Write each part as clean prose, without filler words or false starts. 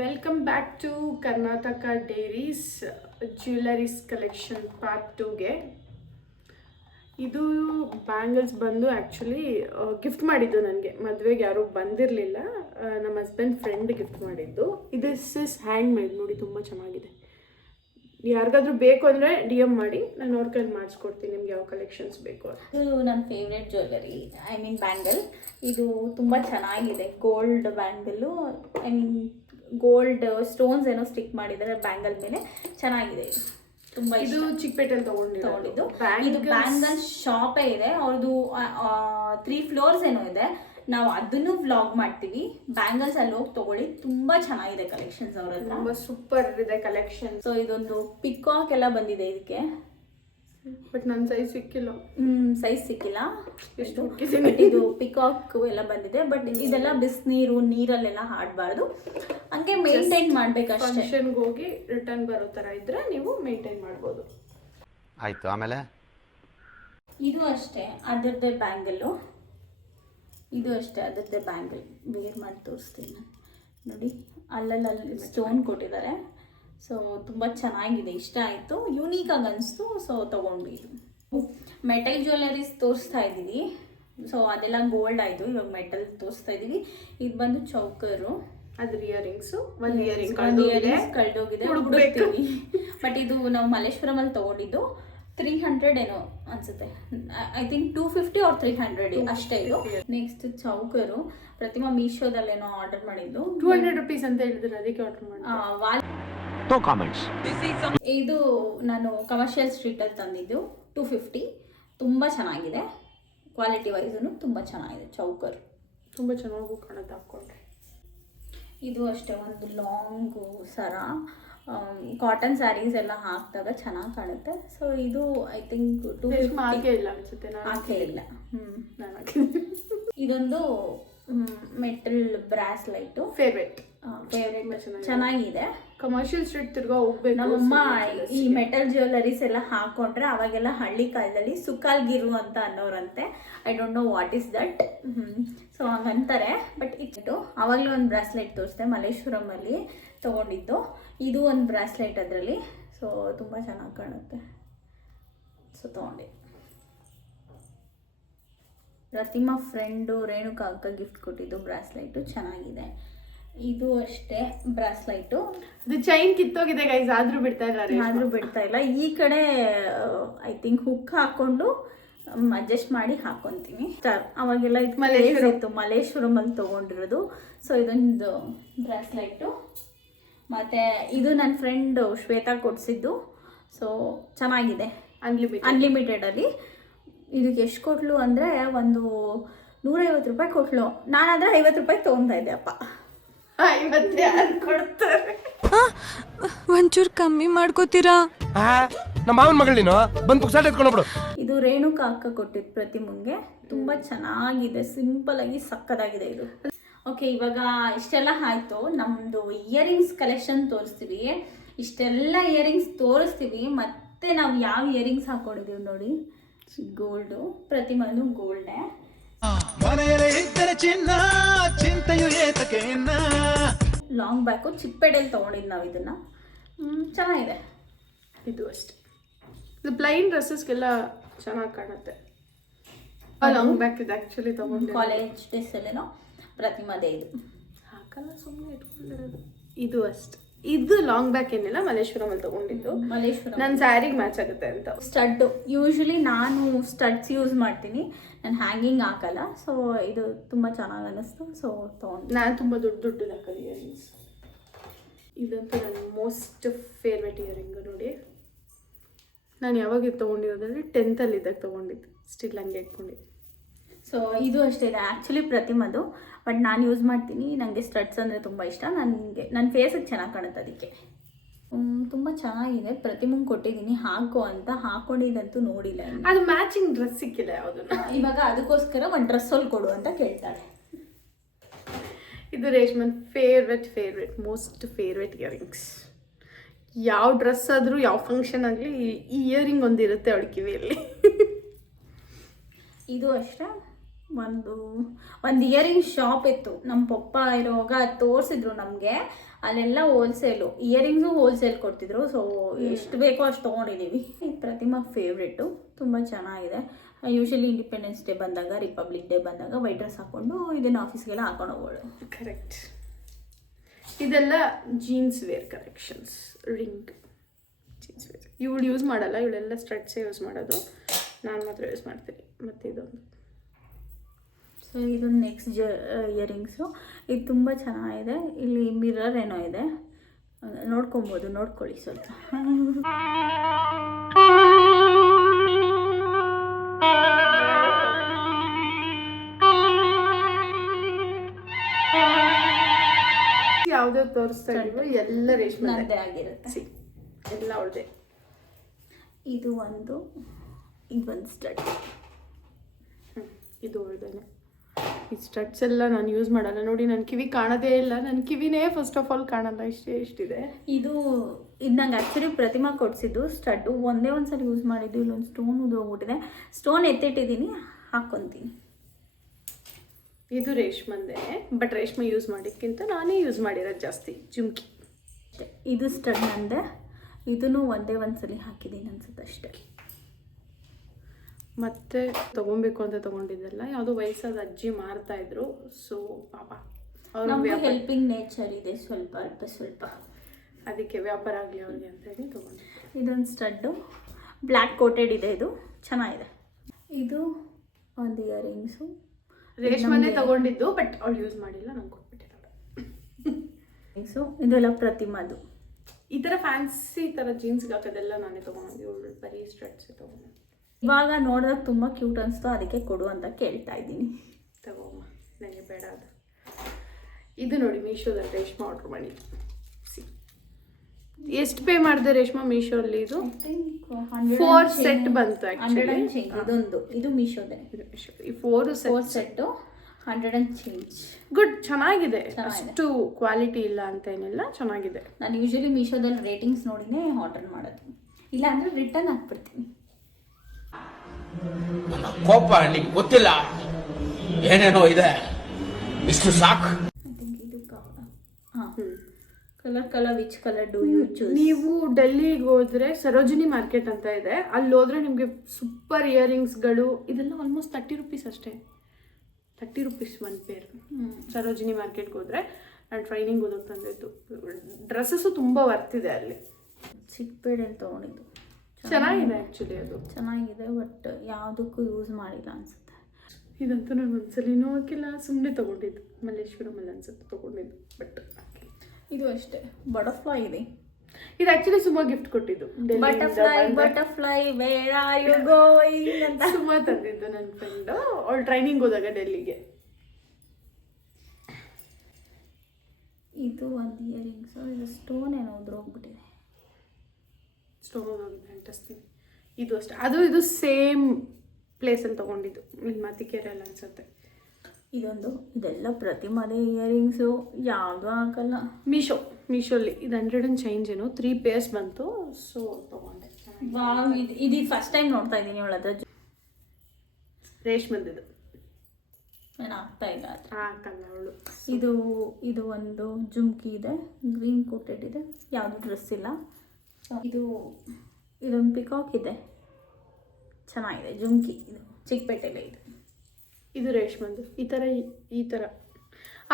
Welcome back to Karnataka diaries jewelleries collection part 2ಗೆ. ಇದು bangles ಬಂದು ಆ್ಯಕ್ಚುಲಿ ಗಿಫ್ಟ್ ಮಾಡಿದ್ದು ನನಗೆ. ಮದುವೆಗೆ ಯಾರೂ ಬಂದಿರಲಿಲ್ಲ, ನಮ್ಮ ಹಸ್ಬೆಂಡ್ ಫ್ರೆಂಡ್ ಗಿಫ್ಟ್ ಮಾಡಿದ್ದು. ದಿಸ್ ಇಸ್ ಹ್ಯಾಂಡ್ ಮೇಡ್, ನೋಡಿ ತುಂಬ ಚೆನ್ನಾಗಿದೆ. ಯಾರಿಗಾದ್ರೂ ಬೇಕು ಅಂದರೆ ಡಿ ಎಮ್ ಮಾಡಿ, ನಾನು ಅವ್ರ ಕೈಲಿ ಮಾಡಿಸ್ಕೊಡ್ತೀನಿ ನಿಮ್ಗೆ ಯಾವ ಕಲೆಕ್ಷನ್ಸ್ ಬೇಕು. ಇದು ನನ್ನ favourite jewellery, I mean bangle. ಇದು ತುಂಬ ಚೆನ್ನಾಗಿದೆ, gold bangle. I mean gold stones ಏನೋ ಸ್ಟಿಕ್ ಮಾಡಿದ್ದಾರೆ ಬ್ಯಾಂಗಲ್ ಮೇಲೆ, ಚೆನ್ನಾಗಿದೆ. ಇದು ತುಂಬ ಇದು ಚಿಕ್ಕಪೇಟೆಯಲ್ಲಿ ತೊಗೊಂಡಿದ್ದು. ಇದು ಬ್ಯಾಂಗಲ್ ಶಾಪೇ ಇದೆ ಅವ್ರದ್ದು, 3 ಫ್ಲೋರ್ಸ್ ಏನೋ ಇದೆ. ನಾವು ಅದನ್ನು ವ್ಲಾಗ್ ಮಾಡ್ತೀವಿ. ಬ್ಯಾಂಗಲ್ಸ್ ಅಲ್ಲಿ ಹೋಗಿ ತಗೊಳ್ಳಿ, ತುಂಬಾ ಚೆನ್ನಾಗಿದೆ ಕಲೆಕ್ಷನ್ಸ್ ಅವ್ರ ಹತ್ರ, ತುಂಬಾ ಸೂಪರ್ ಇದೆ ಕಲೆಕ್ಷನ್. ಸೊ ಇದೊಂದು ಪಿಕಾಕ್ ಎಲ್ಲ ಬಂದಿದೆ ಇದಕ್ಕೆ, ಬಟ್ ನನ್ನ ಸೈಜ್ ಸಿಕ್ಕಿಲ್ಲ. ಸೈಜ್ ಸಿಕ್ಕಿಲ್ಲ, ಎಷ್ಟು ಇದು ಪಿಕಾಕ್ ಎಲ್ಲ ಬಂದಿದೆ. ಬಟ್ ಇದೆಲ್ಲ ಬಿಸಿನೀರು ನೀರಲ್ಲೆಲ್ಲ ಹಾಡಬಾರ್ದು, ಹಂಗೆ ಮೇಂಟೈನ್ ಮಾಡ್ಬೇಕಷ್ಟೇ. ಫಂಕ್ಷನ್ಗೆ ಹೋಗಿ ರಿಟರ್ನ್ ಬರೋ ಥರ ಇದ್ರೆ ನೀವು ಮೇಂಟೈನ್ ಮಾಡ್ಬೋದು. ಆಯ್ತು. ಆಮೇಲೆ ಇದು ಅಷ್ಟೇ ಅದರದ್ದೇ ಬ್ಯಾಂಗಲ್ಲು, ಇದು ಅಷ್ಟೇ ಅದರದ್ದೇ ಬ್ಯಾಂಗಲ್. ವೇರ್ ಮಾಡಿ ತೋರಿಸ್ತೀನಿ ನಾನು. ನೋಡಿ ಅಲ್ಲಲ್ಲಿ ಸ್ಟೋನ್ ಕೊಟ್ಟಿದ್ದಾರೆ. ಸೊ ತುಂಬ ಚೆನ್ನಾಗಿದೆ, ಇಷ್ಟ ಆಯಿತು, ಯೂನೀಕಾಗಿ ಅನಿಸ್ತು. ಸೊ ತೊಗೊಂಡ್ವಿ. ಮೆಟಲ್ ಜ್ಯುವೆಲರೀಸ್ ತೋರಿಸ್ತಾ ಇದ್ದೀವಿ. ಸೊ ಅದೆಲ್ಲ ಗೋಲ್ಡ್ ಆಯಿತು, ಇವಾಗ ಮೆಟಲ್ ತೋರಿಸ್ತಾ ಇದ್ದೀವಿ. ಇದು ಬಂದು ಚೌಕರು, ಅದ್ರ ಇಯರಿಂಗ್ಸು. ಒಂದು ಇಯರಿಂಗ್ ಕಳೆದೋಗಿದೆ, ಹುಡುಕ್ತೀವಿ. ಬಟ್ ಇದು ನಾವು ಮಲ್ಲೇಶ್ವರಮಲ್ಲಿ ತೊಗೊಂಡಿದ್ದು. 300 ಏನೋ ಅನ್ಸುತ್ತೆ, ಐ ಥಿಂಕ್ 250 or 300 ಅಷ್ಟೇ. ಇದು ನೆಕ್ಸ್ಟ್ ಚೌಕರು, ಪ್ರತಿಮಾ ಮೀಶೋದಲ್ಲೇನೋ ಆರ್ಡರ್ ಮಾಡಿದ್ದು. 200 rupees ಅಂತ ಹೇಳಿದ್ರೆ ಅದಕ್ಕೆ ಆರ್ಡರ್ ಮಾಡಿ. ಇದು ನಾನು ಕಮರ್ಷಿಯಲ್ ಸ್ಟ್ರೀಟಲ್ಲಿ ತಂದಿದ್ದು, 250. ತುಂಬ ಚೆನ್ನಾಗಿದೆ, ಕ್ವಾಲಿಟಿ ವೈಸೂ ತುಂಬ ಚೆನ್ನಾಗಿದೆ. ಚೌಕರ್ ತುಂಬ ಚೆನ್ನಾಗೂ ಕಾಣುತ್ತೆ ಹಾಕ್ಕೊಂಡ್ರೆ. ಇದು ಅಷ್ಟೇ ಒಂದು ಲಾಂಗು ಸರ, ಕಾಟನ್ ಸ್ಯಾರೀಸ್ ಎಲ್ಲ ಹಾಕಿದಾಗ ಚೆನ್ನಾಗಿ ಕಾಣುತ್ತೆ. ಸೊ ಇದು ಐ ಥಿಂಕ್ 250 ಇಲ್ಲ ಅನ್ಸುತ್ತೆ, ಹಾಕೇ ಇಲ್ಲ. ನಾನು ಇದೊಂದು ಮೆಟಲ್ ಬ್ರಾಸ್ಲೈಟು, ಫೇವ್ರೇಟ್ ಚೆನ್ನಾಗಿದೆ. ಕಮರ್ಷಿಯಲ್ ಸ್ಟ್ರೀಟ್ ತಿರ್ಗಾ ಹೋಗ್ಬೇಕು. ನಮ್ಮಮ್ಮ ಈ ಮೆಟಲ್ ಜ್ಯುವೆಲರೀಸ್ ಎಲ್ಲ ಹಾಕೊಂಡ್ರೆ ಅವಾಗೆಲ್ಲ ಹಳ್ಳಿ ಕಾಲದಲ್ಲಿ ಸುಕಾಲ್ಗಿರು ಅಂತ ಅನ್ನೋರಂತೆ. I don't know what is that. So ಹಂಗಂತಾರೆ. ಬಟ್ ಇಟ್ಟು ಅವಾಗಲೂ ಒಂದು ಬ್ರಾಸ್ಲೈಟ್ ತೋರಿಸ್ದೆ, ಮಲ್ಲೇಶ್ವರಮಲ್ಲಿ ತೊಗೊಂಡಿದ್ದು. ಇದು ಒಂದು ಬ್ರಾಸ್ಲೈಟ್ ಅದರಲ್ಲಿ. ಸೊ ತುಂಬ ಚೆನ್ನಾಗಿ ಕಾಣುತ್ತೆ. ಸೊ ತೊಗೊಂಡೆ. ಪ್ರತಿಮಾ ಫ್ರೆಂಡು ರೇಣುಕಾ ಅಕ್ಕ ಗಿಫ್ಟ್ ಕೊಟ್ಟಿದ್ದು ಬ್ರಾಸ್ಲೈಟು, ಚೆನ್ನಾಗಿದೆ. ಇದು ಅಷ್ಟೇ ಬ್ರಾಸ್ಲೈಟು. ಇದು ಚೈನ್ ಕಿತ್ತೋಗಿದೆ ಗೈಸ್, ಆದ್ರೂ ಬಿಡ್ತಾ ಇಲ್ಲ. ಈ ಕಡೆ ಐ ಥಿಂಕ್ ಹುಕ್ ಹಾಕೊಂಡು ಅಡ್ಜಸ್ಟ್ ಮಾಡಿ ಹಾಕೊತೀನಿ. ಅವಾಗೆಲ್ಲ ಇದು ಮಲ್ಲೇಶ್ವರಮಲ್ಲಿ ತೊಗೊಂಡಿರೋದು. ಸೊ ಇದೊಂದು ಬ್ರಾಸ್ಲೈಟು. ಮತ್ತು ಇದು ನನ್ನ ಫ್ರೆಂಡು ಶ್ವೇತಾ ಕೊಡಿಸಿದ್ದು. ಸೊ ಚೆನ್ನಾಗಿದೆ, ಅನ್ಲಿಮಿಟೆಡಲ್ಲಿ. ಇದಕ್ಕೆ ಎಷ್ಟು ಕೊಟ್ಲು ಅಂದರೆ ಒಂದು 150 ರೂಪಾಯಿ ಕೊಟ್ಲು. ನಾನಾದರೆ 50 ರೂಪಾಯಿ ತೊಗೊತಾ ಇದ್ದೆ. ಅಪ್ಪ 50 ಕೊಡ್ತಾರೆ. ಒಂಚೂರು ಕಮ್ಮಿ ಮಾಡ್ಕೋತೀರಾ? ನಮ್ಮ ಮಾವನ ಮಗಳೇನು ಬಂದು ಪುಕ್ಸಾಟ ಎತ್ಕೊಂಡ್ಬಿಡು. ಇದು ರೇಣುಕಾ ಅಕ್ಕ ಕೊಟ್ಟಿದ್ದು ಪ್ರತಿಮುಂಗೆ, ತುಂಬ ಚೆನ್ನಾಗಿದೆ, ಸಿಂಪಲ್ ಆಗಿ ಸಕ್ಕದಾಗಿದೆ ಇದು. ಓಕೆ, ಇವಾಗ ಇಷ್ಟೆಲ್ಲ ಆಯಿತು. ನಮ್ಮದು ಇಯರಿಂಗ್ಸ್ ಕಲೆಕ್ಷನ್ ತೋರಿಸ್ತೀವಿ. ಇಷ್ಟೆಲ್ಲ ಇಯರಿಂಗ್ಸ್ ತೋರಿಸ್ತೀವಿ. ಮತ್ತು ನಾವು ಯಾವ ಇಯರಿಂಗ್ಸ್ ಹಾಕೊಂಡಿದ್ದೀವಿ ನೋಡಿ, ಗೋಲ್ಡು. ಪ್ರತಿಮಂದು ಗೋಲ್ಡೇ. ಲಾಂಗ್ ಬ್ಯಾಕು, ಚಿಕ್ಕಪೇಟೆಯಲ್ಲಿ ತೊಗೊಂಡಿದ್ದು ನಾವು ಇದನ್ನು. ಚೆನ್ನಾಗಿದೆ. ಇದು ಅಷ್ಟೇ. ಇದು ಪ್ಲೈನ್ ಡ್ರೆಸ್ಸಸ್ಗೆಲ್ಲ ಚೆನ್ನಾಗಿ ಕಾಣುತ್ತೆ. ಲಾಂಗ್ ಬ್ಯಾಕ್ ಇದೆ ಆ್ಯಕ್ಚುಲಿ ತೊಗೊಂಡು ಕಾಲೇಜ್ ಡೇಸಲ್ಲೇನೋ ಪ್ರತಿಮದೇ. ಇದು ಹಾಕಲ್ಲ, ಸುಮ್ಮನೆ ಇಟ್ಕೊಂಡಿರೋದು. ಇದು ಅಷ್ಟೆ. ಇದು ಲಾಂಗ್ ಬ್ಯಾಕ್ ಏನಿಲ್ಲ, ಮಲ್ಲೇಶ್ವರಮಲ್ಲಿ ತೊಗೊಂಡಿದ್ದು. ನನ್ನ ಸ್ಯಾರಿಗೆ ಮ್ಯಾಚ್ ಆಗುತ್ತೆ ಅಂತ. ಸ್ಟಡ್ ಯೂಶ್ವಲಿ ನಾನು ಸ್ಟಡ್ಸ್ ಯೂಸ್ ಮಾಡ್ತೀನಿ, ನಾನು ಹ್ಯಾಂಗಿಂಗ್ ಹಾಕಲ್ಲ. ಸೊ ಇದು ತುಂಬ ಚೆನ್ನಾಗಿ ಅನ್ನಿಸ್ತು. ಸೊ ತೊಗೊಂಡು ನಾನು ತುಂಬ ದೊಡ್ಡ ಹಾಕಲ್ಲ ಇಯರಿಂಗ್ಸ್. ಇದಂತೂ ನನ್ನ ಮೋಸ್ಟ್ ಫೇವ್ರೆಟ್ ಇಯರಿಂಗ್ ನೋಡಿ. ನಾನು ಯಾವಾಗ ತೊಗೊಂಡಿರೋದಂದರೆ 10th ಇದ್ದಾಗ ತೊಗೊಂಡಿದ್ದು. ಸ್ಟಿಲ್ ಹಂಗೆ ಇಟ್ಕೊಂಡಿದ್ದು. ಸೊ ಇದು ಅಷ್ಟೇ ಇದೆ ಆ್ಯಕ್ಚುಲಿ ಪ್ರತಿಮದು. ಬಟ್ ನಾನು ಯೂಸ್ ಮಾಡ್ತೀನಿ, ನನಗೆ ಸ್ಟಡ್ಸ್ ಅಂದರೆ ತುಂಬ ಇಷ್ಟ. ನನ್ನ ಫೇಸಿಗೆ ಚೆನ್ನಾಗಿ ಕಾಣುತ್ತೆ, ಅದಕ್ಕೆ ತುಂಬ ಚೆನ್ನಾಗಿದೆ. ಪ್ರತಿಮಂಗೆ ಕೊಟ್ಟಿದ್ದೀನಿ ಹಾಕೋ ಅಂತ, ಹಾಕೊಂಡಿದ್ದಂತೂ ನೋಡಿಲ್ಲ. ಅದು ಮ್ಯಾಚಿಂಗ್ ಡ್ರೆಸ್ ಸಿಕ್ಕಿಲ್ಲ ಯಾವುದನ್ನು. ಇವಾಗ ಅದಕ್ಕೋಸ್ಕರ ಒಂದು ಡ್ರೆಸ್ ಹೊಲ್ ಕೊಡು ಅಂತ ಕೇಳ್ತಾಳೆ. ಇದು ರೇಷ್ಮನ್ ಫೇವ್ರೆಟ್ ಮೋಸ್ಟ್ ಫೇವ್ರೆಟ್ ಇಯರಿಂಗ್ಸ್. ಯಾವ ಡ್ರೆಸ್ ಆದರೂ ಯಾವ ಫಂಕ್ಷನ್ ಆಗಲಿ ಈ ಇಯರಿಂಗ್ ಒಂದಿರುತ್ತೆ ಅವಳ ಕಿವಿಯಲ್ಲಿ. ಇದು ಅಷ್ಟೇ ಒಂದು ಇಯರಿಂಗ್ ಶಾಪ್ ಇತ್ತು, ನಮ್ಮ ಪಪ್ಪ ಇರುವಾಗ ತೋರಿಸಿದ್ರು ನಮಗೆ. ಅಲ್ಲೆಲ್ಲ ಹೋಲ್ಸೇಲು ಇಯರಿಂಗ್ಸು ಹೋಲ್ಸೇಲ್ ಕೊಡ್ತಿದ್ರು. ಸೊ ಎಷ್ಟು ಬೇಕೋ ಅಷ್ಟು ತೊಗೊಂಡಿದ್ದೀವಿ. ಇದು ಪ್ರತಿಮಾ ಫೇವ್ರೇಟು, ತುಂಬ ಚೆನ್ನಾಗಿದೆ. ಯೂಶಲಿ ಇಂಡಿಪೆಂಡೆನ್ಸ್ ಡೇ ಬಂದಾಗ, ರಿಪಬ್ಲಿಕ್ ಡೇ ಬಂದಾಗ ವೈಟ್ ಡ್ರೆಸ್ ಹಾಕ್ಕೊಂಡು ಇದನ್ನು ಆಫೀಸ್ಗೆಲ್ಲ ಹಾಕೊಂಡು ಹೋಗೋಳು. ಕರೆಕ್ಟ್. ಇದೆಲ್ಲ jeans wear collections. Ring jeans wear ಇವಳು ಯೂಸ್ ಮಾಡಲ್ಲ, ಇವಳೆಲ್ಲ ಸ್ಟ್ರೆಟ್ಸೇ ಯೂಸ್ ಮಾಡೋದು, ನಾನು ಮಾತ್ರ ಯೂಸ್ ಮಾಡ್ತೀನಿ. ಮತ್ತು ಇದೊಂದು, ಸೊ ಇದೊಂದು ನೆಕ್ಸ್ಟ್ ಇಯರಿಂಗ್ಸು. ಇದು ತುಂಬ ಚೆನ್ನಾಗಿದೆ. ಇಲ್ಲಿ ಮಿರರ್ ಏನೋ ಇದೆ, ನೋಡ್ಕೊಬೋದು, ನೋಡ್ಕೊಳ್ಳಿ ಸ್ವಲ್ಪ. ಯಾವುದೇ ತೋರಿಸ್ತಾ ಇದೀವೋ ಎಲ್ಲ ರೇಷ್ಮೆ ನನ್ನದೇ ಆಗಿರುತ್ತೆ, ಎಲ್ಲ ಅವಳದೆ. ಇದು ಒಂದು ಸ್ಟಡ್. ಇದು ಒಳ್ಳೆದೇನೆ. ಈ ಸ್ಟಡ್ಸ್ ಎಲ್ಲ ನಾನು ಯೂಸ್ ಮಾಡಲ್ಲ ನೋಡಿ, ನನ್ನ ಕಿವಿ ಕಾಣೋದೇ ಇಲ್ಲ. ನನ್ನ ಕಿವಿನೇ ಫಸ್ಟ್ ಆಫ್ ಆಲ್ ಕಾಣಲ್ಲ, ಇಷ್ಟಿದೆ. ಇದು ನಂಗೆ ಆ್ಯಕ್ಚುಲಿ ಪ್ರತಿಮಾ ಕೊಡಿಸಿದ್ದು ಸ್ಟಡ್ಡು. ಒಂದೇ ಒಂದು ಸಲ ಯೂಸ್ ಮಾಡಿದ್ದು. ಇಲ್ಲೊಂದು ಸ್ಟೋನ್ ಉದುರೋಗ್ಬಿಟ್ಟಿದೆ, ಸ್ಟೋನ್ ಎತ್ತಿಟ್ಟಿದ್ದೀನಿ, ಹಾಕ್ಕೊತೀನಿ. ಇದು ರೇಷ್ಮಂದೆ, ಬಟ್ ರೇಷ್ಮೆ ಯೂಸ್ ಮಾಡೋಕ್ಕಿಂತ ನಾನೇ ಯೂಸ್ ಮಾಡಿರೋದು ಜಾಸ್ತಿ. ಜುಮ್ಕಿ ಇದು ಸ್ಟಡ್ ನಂದೆ. ಇದನ್ನು ಒಂದೇ ಒಂದು ಸಲ ಹಾಕಿದ್ದೀನಿ ಅನ್ಸುತ್ತೆ ಅಷ್ಟೇ. ಮತ್ತೆ ತೊಗೊಬೇಕು ಅಂತ ತೊಗೊಂಡಿದ್ದಲ್ಲ, ಯಾವುದೋ ವಯಸ್ಸಾದ ಅಜ್ಜಿ ಮಾರ್ತಾ ಇದ್ರು. ಸೊ ಪಾಪ ಅವ್ರಿಗೆ ಹೆಲ್ಪಿಂಗ್ ನೇಚರ್ ಇದೆ ಸ್ವಲ್ಪ, ಸ್ವಲ್ಪ ಅದಕ್ಕೆ ವ್ಯಾಪಾರ ಆಗಲಿ ಅವ್ರಿಗೆ ಅಂತೇಳಿ ತೊಗೊಂಡೆ. ಇದೊಂದು ಸ್ಟಡ್ಡು, ಬ್ಲ್ಯಾಕ್ ಕೋಟೆಡ್ ಇದೆ, ಇದು ಚೆನ್ನಾಗಿದೆ. ಇದು ಒಂದು ಇಯರಿಂಗ್ಸು, ರೇಷ್ಮನೆ ತಗೊಂಡಿದ್ದು, ಬಟ್ ಅವಳು ಯೂಸ್ ಮಾಡಿಲ್ಲ, ನಂಗೆ ಕೊಟ್ಬಿಟ್ಟಿದ್ದಾಳೆ. ಇದೆಲ್ಲ ಪ್ರತಿಮಾದು. ಈ ಥರ ಫ್ಯಾನ್ಸಿ ಥರ ಜೀನ್ಸ್ಗೆ ಹಾಕೋದೆಲ್ಲ ನಾನೇ ತೊಗೊಂಡು, ಇವಳು ಬರೀ ಸ್ಟ್ರೆಟ್ಸೇ ತೊಗೊಂಡು. ಇವಾಗ ನೋಡಿದಾಗ ತುಂಬ ಕ್ಯೂಟ್ ಅನಿಸ್ತು, ಅದಕ್ಕೆ ಕೊಡು ಅಂತ ಕೇಳ್ತಾ ಇದ್ದೀನಿ. ತಗೋಮ್ಮ, ನನಗೆ ಬೇಡ ಅದು. ಇದು ನೋಡಿ, ಮೀಶೋದಲ್ಲಿ ರೇಷ್ಮೆ ಆರ್ಡ್ರ್ ಮಾಡಿದ್ದು. ಎಷ್ಟು ಪೇ ಮಾಡಿದೆ ರೇಷ್ಮಾ ಮೀಶೋಲ್ಲಿ? ಇದು 4 ಸೆಟ್ ಬಂತು ಆ್ಯಕ್ಚುಲಿ. ಇದು ಮೀಶೋದೆ. ಈ 4 ಸೆಟ್ಟು 100 ಚೇಂಜ್. ಗುಡ್, ಚೆನ್ನಾಗಿದೆ. ಅಷ್ಟು ಕ್ವಾಲಿಟಿ ಇಲ್ಲ ಅಂತ ಏನಿಲ್ಲ, ಚೆನ್ನಾಗಿದೆ. ನಾನು ಯೂಶಲಿ ಮೀಶೋದಲ್ಲಿ ರೇಟಿಂಗ್ಸ್ ನೋಡಿನೇ ಆರ್ಡರ್ ಮಾಡೋದು, ಇಲ್ಲ ಅಂದರೆ ರಿಟರ್ನ್ ಹಾಕ್ಬಿಡ್ತೀನಿ. ನನ್ನ ಕೋಪ ನಿಂಗೆ ಗೊತ್ತಿಲ್ಲ, ಏನೇನೋ ಇದೆ, ಇಷ್ಟು ಸಾಕು. ಐ ಥಿಂಕ್ ಇದು colour which colour do you choose? ನೀವು ಡೆಲ್ಲಿಗೆ ಹೋದ್ರೆ ಸರೋಜಿನಿ ಮಾರ್ಕೆಟ್ ಅಂತ ಇದೆ, ಅಲ್ಲಿ ಹೋದ್ರೆ ನಿಮಗೆ ಸೂಪರ್ ಇಯರಿಂಗ್ಸ್ಗಳು ಇದೆಲ್ಲ ಆಲ್ಮೋಸ್ಟ್ 30 ರೂಪೀಸ್ ಅಷ್ಟೇ. 30 ರೂಪೀಸ್ ಒಂದು ಪೇರ್. ಸರೋಜಿನಿ ಮಾರ್ಕೆಟ್ಗೆ ಹೋದ್ರೆ ನಾನು ಟ್ರೈನಿಂಗ್ ಓದೋಕೆ ತಂದಿದ್ದು. ಡ್ರೆಸ್ಸಸ್ಸು ತುಂಬ ವರ್ತಿದೆ ಅಲ್ಲಿ. ಚಿಕ್ಕಪೇಟೆಯಲ್ಲಿ ತೊಗೊಂಡಿದ್ದು, ಚೆನ್ನಾಗಿದೆ ಆ್ಯಕ್ಚುಲಿ, ಅದು ಚೆನ್ನಾಗಿದೆ, ಬಟ್ ಯಾವುದಕ್ಕೂ ಯೂಸ್ ಮಾಡಿಲ್ಲ ಅನ್ಸುತ್ತೆ. ಇದಂತೂ ನಾನು ಒಂದ್ಸಲಿನೂ ಹಾಕಿಲ್ಲ, ಸುಮ್ಮನೆ ತೊಗೊಂಡಿದ್ದು. ಮಲ್ಲೇಶ್ವರಮಲ್ಲಿ ಅನ್ಸುತ್ತೆ ತೊಗೊಂಡಿದ್ದು, ಬಟ್ ಇದು ಅಷ್ಟೇ ಬಟರ್ಫ್ಲೈ ಇದೆ. ಇದು ಆ್ಯಕ್ಚುಲಿ ಸುಮಾ ಗಿಫ್ಟ್ ಕೊಟ್ಟಿದ್ದು. Butterfly where are you going ಅಂತ ಸುಮಾ ತಂದಿದ್ದು ನನ್ನ ಫ್ರೆಂಡು, ಅವಳು ಟ್ರೈನಿಂಗ್ ಹೋದಾಗ ಡೆಲ್ಲಿಗೆ. ಇದು ಒಂದು ಇಯರಿಂಗ್ಸು, ಇದು ಸ್ಟೋನ್ ಏನೋ ಉದ್ರೋಗ್ಬಿಟ್ಟಿದೆ. ಸ್ಟೋನ್ ಹೋಗಿದೆ ಅಂಟಿಸ್ತೀನಿ. ಇದು ಅಷ್ಟೇ, ಅದು ಇದು ಸೇಮ್ ಪ್ಲೇಸಲ್ಲಿ ತೊಗೊಂಡಿದ್ದು, ಇಲ್ಲಿ ಮತ್ತಿಕೆರೆಯಲ್ಲಿ ಅನ್ಸುತ್ತೆ. ಇದೆಲ್ಲ ಪ್ರತಿಮಾದೆ ಇಯರಿಂಗ್ಸು, ಯಾವುದೂ ಹಾಕಲ್ಲ. ಮೀಶೋಲ್ಲಿ ಇದು 100 ಚೇಂಜ್ ಏನೋ 3 ಪೇರ್ಸ್ ಬಂತು, ಸೊ ತೊಗೊಂಡೆ. ಇದು ಫಸ್ಟ್ ಟೈಮ್ ನೋಡ್ತಾ ಇದ್ದೀನಿ ಅವಳ ಹತ್ರ. ರೇಷ್ಮಂದಿದ್ದು ಏನು ಆಗ್ತಾ ಇಲ್ಲ ಹಾಕಲ್ಲ ಅವಳು. ಇದು ಒಂದು ಜುಮ್ಕಿ ಇದೆ, ಗ್ರೀನ್ ಕೋಟೆಡ್ ಇದೆ, ಯಾವುದು ಡ್ರೆಸ್ ಇಲ್ಲ. ಇದೊಂದು ಪಿಕಾಕ್ ಇದೆ, ಚೆನ್ನಾಗಿದೆ ಜುಮ್ಕಿ. ಇದು ಚಿಕ್ಕಪೇಟೆಯಲ್ಲೇ ಇದೆ. ಇದು ರೇಷ್ಮಂದು. ಈ ಥರ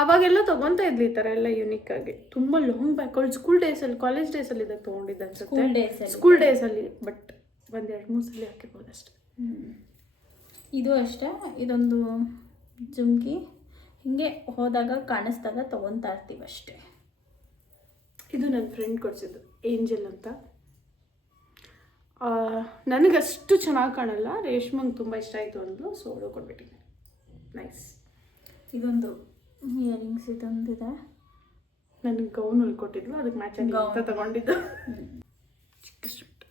ಅವಾಗೆಲ್ಲ ತೊಗೊತಾ ಇದ್ಲಿ, ಈ ಥರ ಎಲ್ಲ ಯೂನಿಕ್ ಆಗಿ. ತುಂಬ ಲಾಂಗ್ ಬ್ಯಾಕ್. ಅವಳು ಸ್ಕೂಲ್ ಡೇಸಲ್ಲಿ, ಕಾಲೇಜ್ ಡೇಸಲ್ಲಿ ಇದಕ್ಕೆ ತೊಗೊಂಡಿದ್ದೆ ಅನ್ಸುತ್ತೆ. ಸ್ಕೂಲ್ ಡೇಸಲ್ಲಿ, ಬಟ್ 1-2-3 ಸಲ ಹಾಕಿರ್ಬೋದು ಅಷ್ಟೆ. ಇದು ಅಷ್ಟೇ, ಇದೊಂದು ಜುಮ್ಕಿ. ಹಿಂಗೆ ಹೋದಾಗ ಕಾಣಿಸ್ದಾಗ ತೊಗೊತಾ ಇರ್ತೀವಿ ಅಷ್ಟೇ. ಇದು ನನ್ನ ಫ್ರೆಂಡ್ ಕೊಡಿಸಿದ್ದು, ಏಂಜಲ್ ಅಂತ. ನನಗಷ್ಟು ಚೆನ್ನಾಗಿ ಕಾಣಲ್ಲ, ರೇಷ್ಮಂಗೆ ತುಂಬ ಇಷ್ಟ ಆಯಿತು ಅಂದ್ಲು, ಸೊ ಅವಳು ಕೊಟ್ಬಿಟ್ಟಿದ್ದೆ. ನೈಸ್. ಇದೊಂದು ಇಯರಿಂಗ್ಸ್ ಇದೊಂದಿದೆ, ನನಗೆ ಗೌನ್ ಹೊಲ್ಕೊಟ್ಟಿದ್ಲು, ಅದಕ್ಕೆ ಮ್ಯಾಚ್ ಆಗಿ ಅಂತ ತೊಗೊಂಡಿದ್ದು. ಚಿಕ್ಕ ಸ್ಟ್ರಿಟ್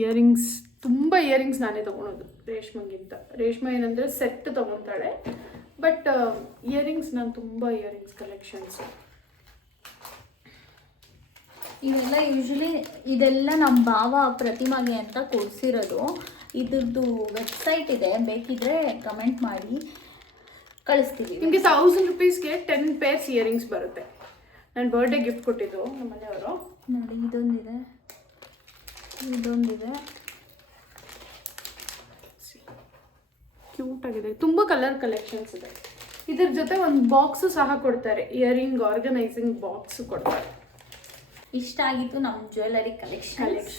ಇಯರಿಂಗ್ಸ್, ತುಂಬ ಇಯರಿಂಗ್ಸ್ ನಾನೇ ತೊಗೊಳೋದು ರೇಷ್ಮಂಗಿಂತ. ರೇಷ್ಮೆ ಏನಂದರೆ ಸೆಟ್ ತೊಗೊತಾಳೆ, ಬಟ್ ಇಯರಿಂಗ್ಸ್ ನಾನು ತುಂಬ ಇಯರಿಂಗ್ಸ್ ಕಲೆಕ್ಷನ್ಸು. ಇದೆಲ್ಲ ಯೂಶಲಿ ಇದೆಲ್ಲ ನಮ್ಮ ಭಾವ ಪ್ರತಿಮಾಗೆ ಅಂತ ಕೊಡಿಸಿರೋದು. ಇದ್ರದ್ದು ವೆಬ್ಸೈಟ್ ಇದೆ, ಬೇಕಿದ್ರೆ ಕಮೆಂಟ್ ಮಾಡಿ ಕಳಿಸ್ತೀವಿ. ನಿಮಗೆ 1000 rupeesಗೆ 10 pairs ಇಯರಿಂಗ್ಸ್ ಬರುತ್ತೆ. ನಾನು ಬರ್ಡೇ ಗಿಫ್ಟ್ ಕೊಟ್ಟಿದ್ದು ನಮ್ಮ ಮನೆಯವರು. ನೋಡಿ ಇದೊಂದಿದೆ, ಕ್ಯೂಟ್ ಆಗಿದೆ, ತುಂಬ ಕಲರ್ ಕಲೆಕ್ಷನ್ಸ್ ಇದೆ. ಇದ್ರ ಜೊತೆ ಒಂದು ಬಾಕ್ಸು ಸಹ ಕೊಡ್ತಾರೆ, ಇಯರಿಂಗ್ ಆರ್ಗನೈಸಿಂಗ್ ಬಾಕ್ಸ್ ಕೊಡ್ತಾರೆ. ಇಷ್ಟ ಆಗಿತ್ತು ನಮ್ಮ ಜ್ಯುವೆಲರಿ ಕಲೆಕ್ಷನ್ಸ್.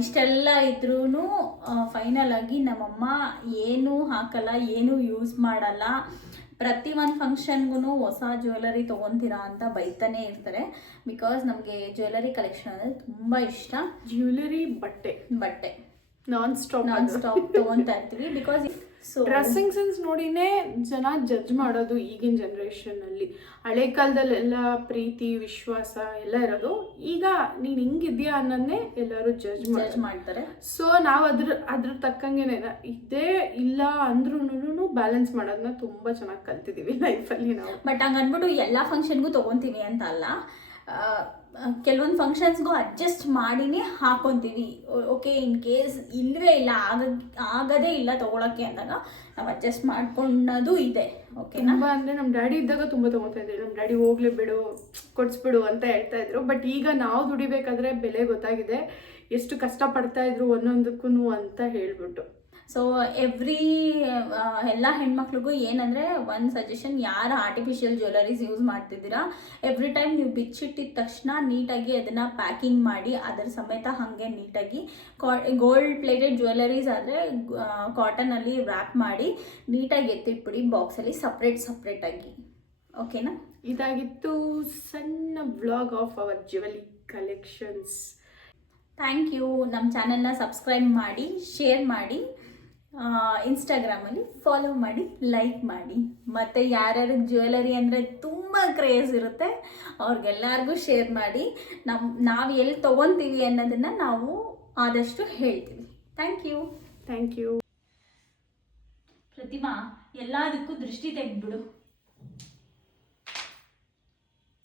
ಇಷ್ಟೆಲ್ಲ ಇದ್ರೂ ಫೈನಲ್ ಆಗಿ ನಮ್ಮಮ್ಮ ಏನೂ ಹಾಕಲ್ಲ, ಏನೂ ಯೂಸ್ ಮಾಡಲ್ಲ. ಪ್ರತಿ ಒಂದು ಫಂಕ್ಷನ್ಗೂ ಹೊಸ ಜ್ಯುವೆಲರಿ ತೊಗೊತೀರಾ ಅಂತ ಬೈತಾನೆ ಇರ್ತಾರೆ. ಬಿಕಾಸ್ ನಮಗೆ ಜ್ಯುವೆಲರಿ ಕಲೆಕ್ಷನ್ ಅಂದರೆ ತುಂಬ ಇಷ್ಟ. ಜ್ಯುವೆಲರಿ, ಬಟ್ಟೆ ನಾನ್ ಸ್ಟಾಪ್ ತೊಗೊತಾ ಇರ್ತೀವಿ. ಬಿಕಾಸ್ ಡ್ರೆಸ್ಸಿಂಗ್ ಸೆನ್ಸ್ ನೋಡಿನೇ ಜನ ಜಡ್ಜ್ ಮಾಡೋದು ಈಗಿನ ಜನ್ರೇಷನಲ್ಲಿ. ಹಳೆ ಕಾಲದಲ್ಲೆಲ್ಲ ಪ್ರೀತಿ ವಿಶ್ವಾಸ ಎಲ್ಲ ಇರೋದು, ಈಗ ನೀನು ಹಿಂಗಿದ್ಯಾ ಅನ್ನೋದನ್ನೇ ಎಲ್ಲರೂ ಜಡ್ಜ್ ಮಾಡ್ತಾರೆ. ಸೊ ನಾವು ಅದ್ರ ತಕ್ಕಂಗೆ ಇದೇ ಇಲ್ಲ ಅಂದ್ರೂ ಬ್ಯಾಲೆನ್ಸ್ ಮಾಡೋದನ್ನ ತುಂಬ ಚೆನ್ನಾಗಿ ಕಲ್ತಿದ್ದೀವಿ ಲೈಫಲ್ಲಿ ನಾವು. ಬಟ್ ಹಂಗೆ ಅಂದ್ಬಿಟ್ಟು ಎಲ್ಲ ಫಂಕ್ಷನ್ಗೂ ತೊಗೊತೀವಿ ಅಂತ ಅಲ್ಲ, ಕೆಲವೊಂದು ಫಂಕ್ಷನ್ಸ್ಗೂ ಅಡ್ಜಸ್ಟ್ ಮಾಡಿನೇ ಹಾಕೊತೀವಿ. ಓಕೆ, ಇನ್ ಕೇಸ್ ಇಲ್ಲವೇ ಇಲ್ಲ, ಆಗದೇ ಇಲ್ಲ ತೊಗೊಳಕ್ಕೆ ಅಂದಾಗ ನಾವು ಅಡ್ಜಸ್ಟ್ ಮಾಡ್ಕೊಳ್ಳೋದು ಇದೆ. ಓಕೆನಾ? ತುಂಬ ಅಂದರೆ ನಮ್ಮ ಡ್ಯಾಡಿ ಇದ್ದಾಗ ತುಂಬ ತೊಗೊತಾ ಇದ್ವಿ. ನಮ್ಮ ಡ್ಯಾಡಿ ಹೋಗ್ಲಿ ಬಿಡು, ಕೊಡಿಸ್ಬಿಡು ಅಂತ ಹೇಳ್ತಾ ಇದ್ರು. ಬಟ್ ಈಗ ನಾವು ದುಡಿಬೇಕಾದ್ರೆ ಬೆಲೆ ಗೊತ್ತಾಗಿದೆ, ಎಷ್ಟು ಕಷ್ಟಪಡ್ತಾ ಇದ್ರು ಒಂದೊಂದಕ್ಕೂ ಅಂತ ಹೇಳ್ಬಿಟ್ಟು. ಸೊ ಎಲ್ಲ ಹೆಣ್ಮಕ್ಳಿಗೂ ಏನಂದರೆ ಒಂದು ಸಜೆಷನ್, ಯಾರು ಆರ್ಟಿಫಿಷಿಯಲ್ ಜ್ಯುವೆಲರೀಸ್ ಯೂಸ್ ಮಾಡ್ತಿದ್ದೀರಾ, ಎವ್ರಿ ಟೈಮ್ ನೀವು ಬಿಚ್ಚಿಟ್ಟಿದ ತಕ್ಷಣ ನೀಟಾಗಿ ಅದನ್ನು ಪ್ಯಾಕಿಂಗ್ ಮಾಡಿ ಅದರ ಸಮೇತ ಹಾಗೆ ನೀಟಾಗಿ ಗೋಲ್ಡ್ ಪ್ಲೇಟೆಡ್ ಜ್ಯುವೆಲರೀಸ್ ಆದರೆ ಕಾಟನಲ್ಲಿ ರ್ಯಾಪ್ ಮಾಡಿ ನೀಟಾಗಿ ಎತ್ತಿಟ್ಬಿಡಿ ಬಾಕ್ಸಲ್ಲಿ ಸಪ್ರೇಟಾಗಿ. ಓಕೆನಾ? ಇದಾಗಿತ್ತು ಸಣ್ಣ vlog of our jewellery collections. Thank you. ನಮ್ಮ ಚಾನೆಲ್ನ ಸಬ್ಸ್ಕ್ರೈಬ್ ಮಾಡಿ, ಶೇರ್ ಮಾಡಿ, ಇನ್ಸ್ಟಾಗ್ರಾಮಲ್ಲಿ ಫಾಲೋ ಮಾಡಿ, ಲೈಕ್ ಮಾಡಿ. ಮತ್ತು ಯಾರ್ಯಾರು ಜ್ಯುವೆಲರಿ ಅಂದರೆ ತುಂಬ ಕ್ರೇಜ್ ಇರುತ್ತೆ ಅವ್ರಿಗೆಲ್ಲರಿಗೂ ಶೇರ್ ಮಾಡಿ. ನಾವು ಎಲ್ಲಿ ತೊಗೊತೀವಿ ಅನ್ನೋದನ್ನು ನಾವು ಆದಷ್ಟು ಹೇಳ್ತೀವಿ. Thank you. ಪ್ರತಿಮಾ, ಎಲ್ಲದಕ್ಕೂ ದೃಷ್ಟಿ ತೆಗೆದ್ಬಿಡು.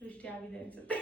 ದೃಷ್ಟಿ ಆಗಿದೆ ಅನ್ಸುತ್ತೆ.